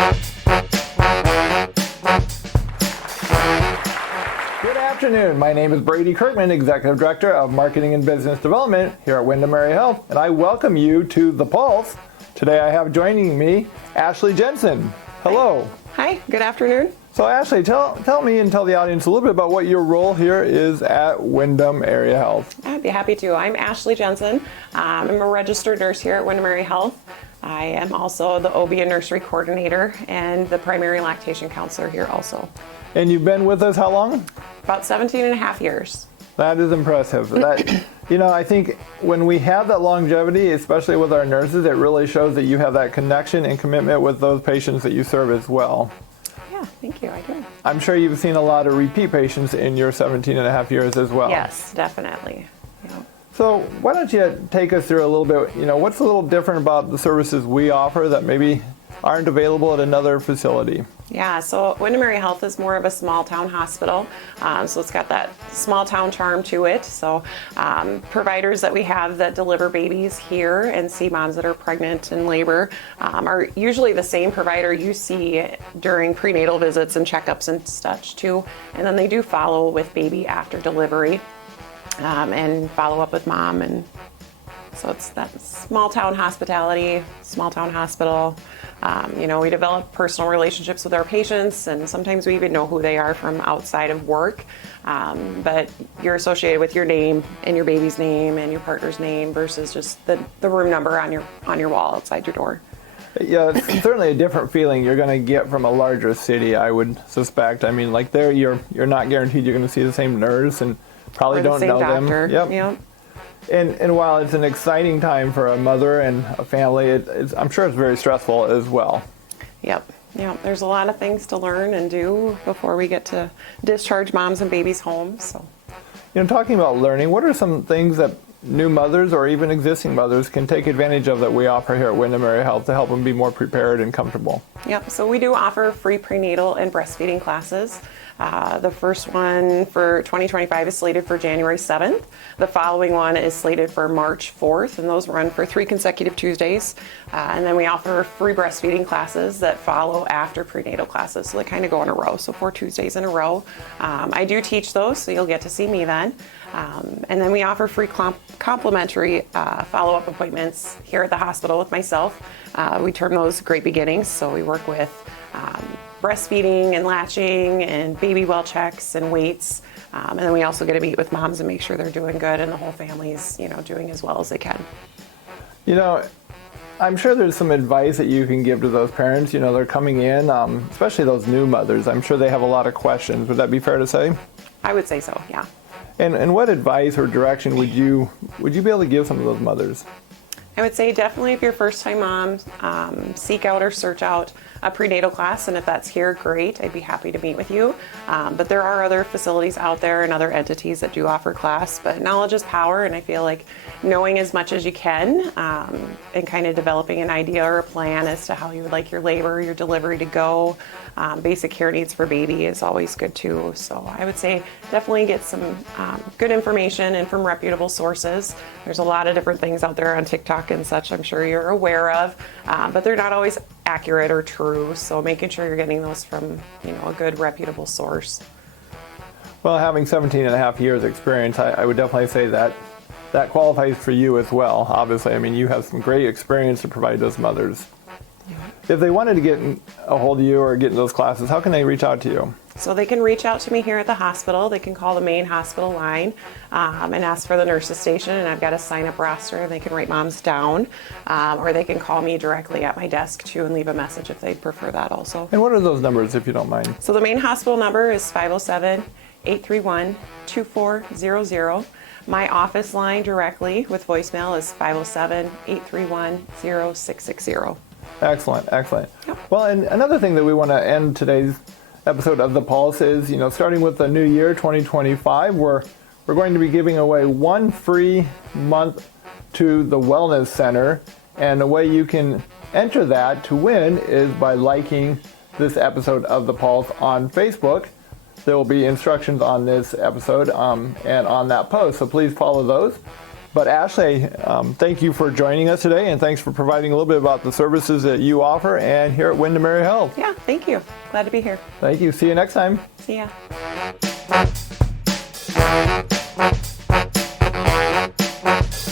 Good afternoon. My name is Brady Kirkman, Executive Director of Marketing and Business Development here at Wyndham Area Health, and I welcome you to The Pulse. Today I have joining me Ashley Jensen. Hello. Hi, good afternoon. So Ashley, tell me and tell the audience a little bit about what your role here is at Wyndham Area Health. I'd be happy to. I'm Ashley Jensen. I'm a registered nurse here at Wyndham Area Health. I am also the OB and nursery coordinator and the primary lactation counselor here also. And you've been with us how long? About 17 and a half years. That is impressive. I think when we have that longevity, especially with our nurses, it really shows that you have that connection and commitment with those patients that you serve as well. Yeah, thank you. I do. I'm sure you've seen a lot of repeat patients in your 17 and a half years as well. Yes, definitely. Yeah. So why don't you take us through a little bit, what's a little different about the services we offer that maybe aren't available at another facility? Yeah, so Wyndham Area Health is more of a small town hospital, so it's got that small town charm to it. So providers that we have that deliver babies here and see moms that are pregnant and labor are usually the same provider you see during prenatal visits and checkups and such too. And then they do follow with baby after delivery and follow up with mom. And so it's that small town hospitality, small town hospital. We develop personal relationships with our patients, and sometimes we even know who they are from outside of work. But you're associated with your name and your baby's name and your partner's name versus just the room number on your wall outside your door. Yeah, it's certainly a different feeling you're going to get from a larger city, I would suspect. I mean, like there, you're not guaranteed you're going to see the same nurse and probably don't know doctor. them. Yep. And while it's an exciting time for a mother and a family, I'm sure it's very stressful as well. Yep. There's a lot of things to learn and do before we get to discharge moms and babies home. So, talking about learning, what are some things that new mothers or even existing mothers can take advantage of that we offer here at Wyndham Area Health to help them be more prepared and comfortable? Yep. So we do offer free prenatal and breastfeeding classes. The first one for 2025 is slated for January 7th. The following one is slated for March 4th, and those run for 3 consecutive Tuesdays. And then we offer free breastfeeding classes that follow after prenatal classes, so they kind of go in a row, so 4 Tuesdays in a row. I do teach those, so you'll get to see me then. And then we offer free complimentary follow-up appointments here at the hospital with myself. We term those Great Beginnings, so we work with breastfeeding and latching and baby well checks and weights. And then we also get to meet with moms and make sure they're doing good and the whole family's, doing as well as they can. I'm sure there's some advice that you can give to those parents. They're coming in, especially those new mothers. I'm sure they have a lot of questions. Would that be fair to say? I would say so, yeah. And what advice or direction would you be able to give some of those mothers? I would say definitely if you're first-time mom, seek out or search out a prenatal class, and if that's here, great. I'd be happy to meet with you. But there are other facilities out there and other entities that do offer class, but knowledge is power, and I feel like knowing as much as you can and kind of developing an idea or a plan as to how you would like your labor, your delivery to go, basic care needs for baby is always good too. So I would say definitely get some good information and from reputable sources. There's a lot of different things out there on TikTok and such I'm sure you're aware of, but they're not always accurate or true, so making sure you're getting those from a good reputable source. Well, having 17 and a half years experience, I would definitely say that qualifies for you as well. Obviously, I mean, you have some great experience to provide those mothers. If they wanted to get a hold of you or get in those classes, how can they reach out to you? So they can reach out to me here at the hospital. They can call the main hospital line and ask for the nurses station, and I've got a sign-up roster, and they can write moms down, or they can call me directly at my desk too and leave a message if they prefer that also. And what are those numbers, if you don't mind? So the main hospital number is 507-831-2400. My office line directly with voicemail is 507-831-0660. Excellent. Yep. Well, and another thing that we want to end today's episode of The Pulse is, starting with the new year, 2025, we're going to be giving away 1 free month to the Wellness Center. And the way you can enter that to win is by liking this episode of The Pulse on Facebook. There will be instructions on this episode and on that post, so please follow those. But Ashley, thank you for joining us today, and thanks for providing a little bit about the services that you offer and here at Windermere Health. Yeah, thank you. Glad to be here. Thank you. See you next time. See ya.